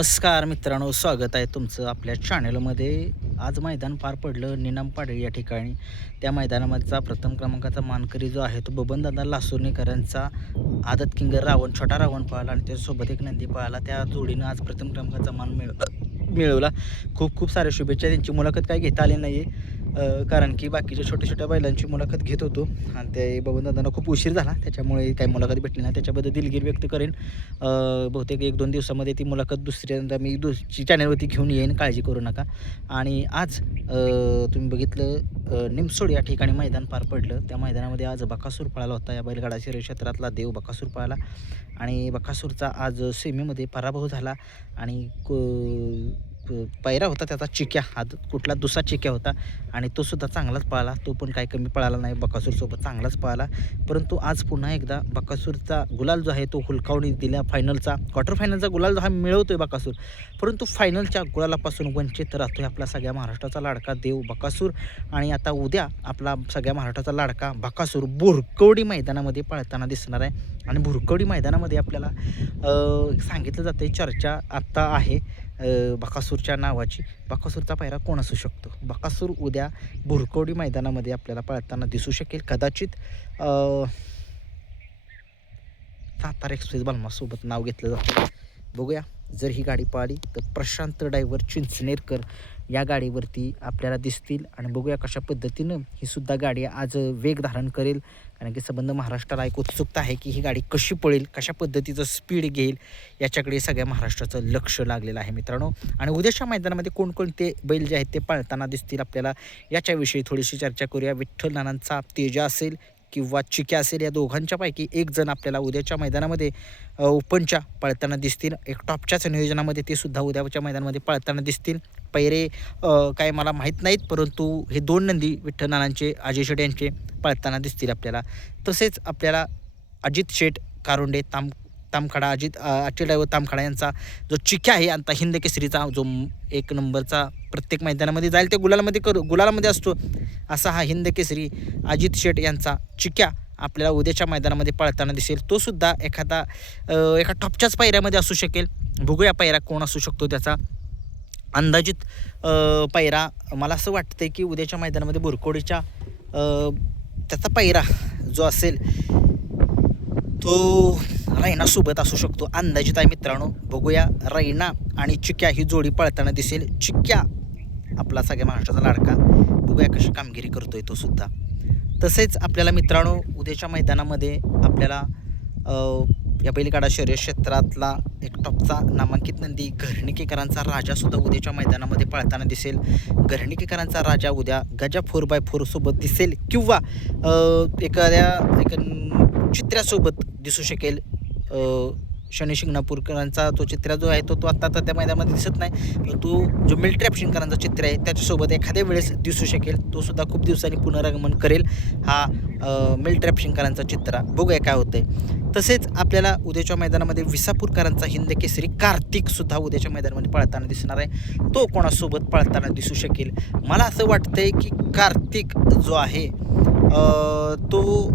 नमस्कार मित्रांनो, स्वागत आहे तुमचं आपल्या चॅनलमध्ये. आज मैदान पार पडलं निनामपाडे या ठिकाणी. त्या मैदानामधचा प्रथम क्रमांकाचा मानकरी जो आहे तो बबनदादा लासुर्णीकरांचा आदत किंग रावण, छोटा रावण पळाला आणि त्याच्यासोबत एक नंदी पळाला. त्या जोडीनं आज प्रथम क्रमांकाचा मान मिळवला. खूप खूप साऱ्या शुभेच्छा. त्यांची मुलाखत काय घेता आली नाही कारण की बाकीच्या छोट्या छोट्या बैलांची मुलाखत घेत होतो आणि ते बबनदादांना खूप उशीर झाला, त्याच्यामुळे काही मुलाखत भेटली नाही. त्याच्याबद्दल दिलगिरी व्यक्त करेन. बहुतेक 1-2 दिवसामध्ये ती मुलाखत दुसऱ्यांदा मी चॅनलवरती घेऊन येईन, काळजी करू नका. आणि आज तुम्ही बघितलं निमसोड या ठिकाणी मैदान पार पडलं. त्या मैदानामध्ये आज बकासूर पळाला होता. या बैलगाडा शर्यत क्षेत्रातला देव बकासूर पळाला आणि बकासूरचा आज सेमीमध्ये पराभव झाला आणि पायरा होता त्याचा चिक्या, हा कुठला दुसरा चिक्या होता आणि तो सुद्धा चांगलाच पळाला. तो पण काही कमी पळाला नाही, बकासूरसोबत चांगलाच पळाला. परंतु आज पुन्हा एकदा बकासूरचा गुलाल जो आहे तो हुलकावणी दिल्या. क्वार्टर फायनलचा गुलाल जो हा मिळवतोय बकासूर, परंतु फायनलच्या गुलालापासून वंचित राहतोय आपला सगळ्या महाराष्ट्राचा लाडका देव बकासूर. आणि आता उद्या आपला सगळ्या महाराष्ट्राचा लाडका बकासूर भुरकवडी मैदानामध्ये पळताना दिसणार आहे. आणि भुरकवडी मैदानामध्ये आपल्याला सांगितलं जातं, चर्चा आत्ता आहे बकासूरच्या नावाची. बकासूरचा पायरा कोण असू शकतो? बकासूर उद्या भुरकवडी मैदानामध्ये आपल्याला पळताना दिसू शकेल. कदाचित सातारा एक्सप्रेस बलमासोबत नाव घेतलं जातं. बघूया, जर ही गाडी पळाली तर प्रशांत ड्रायव्हर चिंचनेरकर या गाडीवरती आपल्याला दिसतील. आणि बघूया कशा पद्धतीनं ही सुद्धा गाडी आज वेग धारण करेल, कारण की संबंध महाराष्ट्राला एक उत्सुकता आहे की ही गाडी कशी पळेल, कशा पद्धतीचं स्पीड घेईल, याच्याकडे सगळ्या महाराष्ट्राचं लक्ष लागलेलं आहे मित्रांनो. आणि उद्याच्या मैदानामध्ये कोणकोणते बैल जे आहेत ते पळताना दिसतील आपल्याला, याच्याविषयी थोडीशी चर्चा करूया. विठ्ठल नानांचा तेजा असेल किंवा चिक्या असेल, या दोघांच्यापैकी एक जण आपल्याला उद्याच्या मैदानामध्ये ओपनच्या पळताना दिसतील. एक टॉपच्याच नियोजनामध्ये ते सुद्धा उद्याच्या मैदानामध्ये पळताना दिसतील. पैरे काय मला माहीत नाहीत, परंतु हे दोन नंदी विठ्ठल नानांचे, अजय शेट यांचे पळताना दिसतील आपल्याला. तसेच आपल्याला अजित शेट कारुंडे, तामखडा, आजचे ड्रायव्हर तामखडा यांचा जो चिक्या आहे आता हिंद केसरीचा, जो एक नंबरचा प्रत्येक मैदानामध्ये जाईल ते गुलालामध्ये असतो, असा हा हिंद केसरी अजित शेट यांचा चिक्या आपल्याला उद्याच्या मैदानामध्ये पळताना दिसेल. तो सुद्धा एका टॉपच्याच पायऱ्यामध्ये असू शकेल. बघूया पायरा कोण असू शकतो त्याचा अंदाजित पायरा. मला असं वाटतंय की उद्याच्या मैदानामध्ये बोरकोडीच्या त्याचा पायरा जो असेल तो रायनासोबत असू शकतो, अंदाजित आहे मित्रांनो. बघूया, रायना आणि चिक्या ही जोडी पळताना दिसेल. चिक्या आपला सगळ्या महाराष्ट्राचा लाडका, बघूया कशी कामगिरी करतोय तो सुद्धा. तसेच आपल्याला मित्रांनो उद्याच्या मैदानामध्ये आपल्याला या बैलगाडा शर्यत क्षेत्रातला एक टॉपचा नामांकित नंदी घरणिकेकरांचा राजासुद्धा उद्याच्या मैदानामध्ये पळताना दिसेल. घरणिकेकरांचा राजा उद्या गजा 4x4 सोबत दिसेल किंवा एका चित्र्यासोबत दिसू शकेल. शनी शिंगणापूरकरांचा तो चित्रा जो आहे तो आता त्या मैदानामध्ये दिसत नाही, परंतु जो मिलिटरी ऑप्शनकरांचा चित्र आहे त्याच्यासोबत एखाद्या वेळेस दिसू शकेल. तो सुद्धा खूप दिवसांनी पुनरागमन करेल हा मिलिटरी ऑप्शनकरांचा चित्रा. बघूया काय होतंय. तसेच आपल्याला उद्याच्या मैदानामध्ये विसापूरकरांचा हिंद केसरी कार्तिक सुद्धा उद्याच्या मैदानामध्ये पळताना दिसणार आहे. तो कोणासोबत पळताना दिसू शकेल? मला असं वाटतंय की कार्तिक जो आहे तो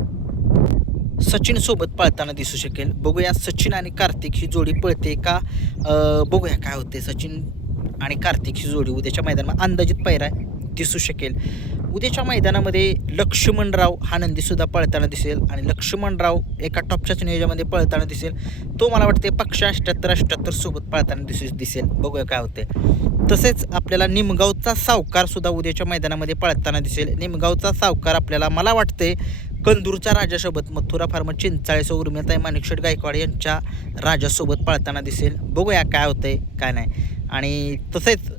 सचिन सोबत पळताना दिसू शकेल. बघूया सचिन आणि कार्तिक ही जोडी पळते का, बघूया काय होते. सचिन आणि कार्तिक ही जोडी उद्याच्या मैदानात अंदाजित पायरा दिसू शकेल. उद्याच्या मैदानामध्ये लक्ष्मणराव हा नंदीसुद्धा पळताना दिसेल आणि लक्ष्मणराव एका टॉपच्याच नियोजनामध्ये पळताना दिसेल. तो मला वाटते पक्ष 78 सोबत पळताना दिसेल. बघूया काय होते. तसेच आपल्याला निमगावचा सावकारसुद्धा उद्याच्या मैदानामध्ये पळताना दिसेल. निमगावचा सावकार आपल्याला मला वाटते कंदूरच्या राजासोबत, मथुरा फार्म चिंचाळेसह उर्मिलाताई माणिकशेठ गायकवाड यांच्या राजासोबत पळताना दिसेल. बघूया काय होतंय काय नाही. आणि तसेच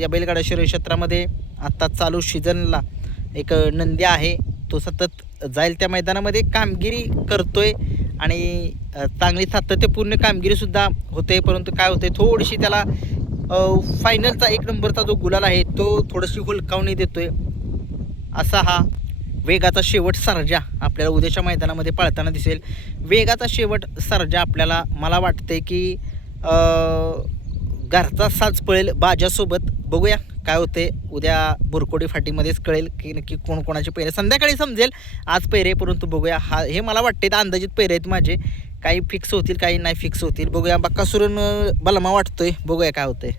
या बैलगाडा शर्यत क्षेत्रामध्ये आत्ता चालू सीझनला एक नंदी आहे, तो सतत जाईल त्या मैदानामध्ये कामगिरी करतोय आणि चांगली सातत्यपूर्ण कामगिरीसुद्धा होते. परंतु काय होते, थोडीशी त्याला फायनलचा 1 नंबरचा जो गुलाल आहे तो थोडीशी हुलकावणी देतोय. असा हा वेगाचा शेवट सर्जा आपल्याला उद्याच्या मैदानामध्ये पळताना दिसेल. वेगाचा शेवट सर्जा आपल्याला मला वाटते की घरचा साज पळेल बाजासोबत. बघूया काय होते. उद्या बोरकोडी फाटीमध्येच कळेल की नक्की कोणाचे पैरे, संध्याकाळी समजेल. आज पैरे, परंतु बघूया. हे मला वाटते अंदाजित पैरे आहेत माझे काही फिक्स होतील काही नाही फिक्स होतील. बघूया बक्कासूरन बलमा वाटतोय, बघूया काय होतंय.